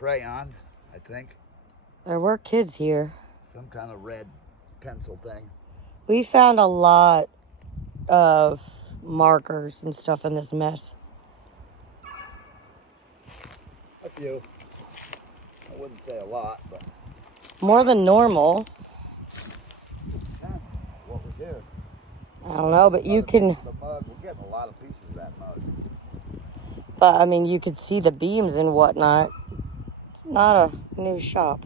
crayons, I think. There were kids here. Some kind of red pencil thing. We found a lot of markers and stuff in this mess. A few. I wouldn't say a lot, but More than normal. yeah, what was here? I don't know, but you Another can... piece of the mug. We're getting a lot of pieces of that mug. But, I mean, you could see the beams and whatnot. It's not a new shop.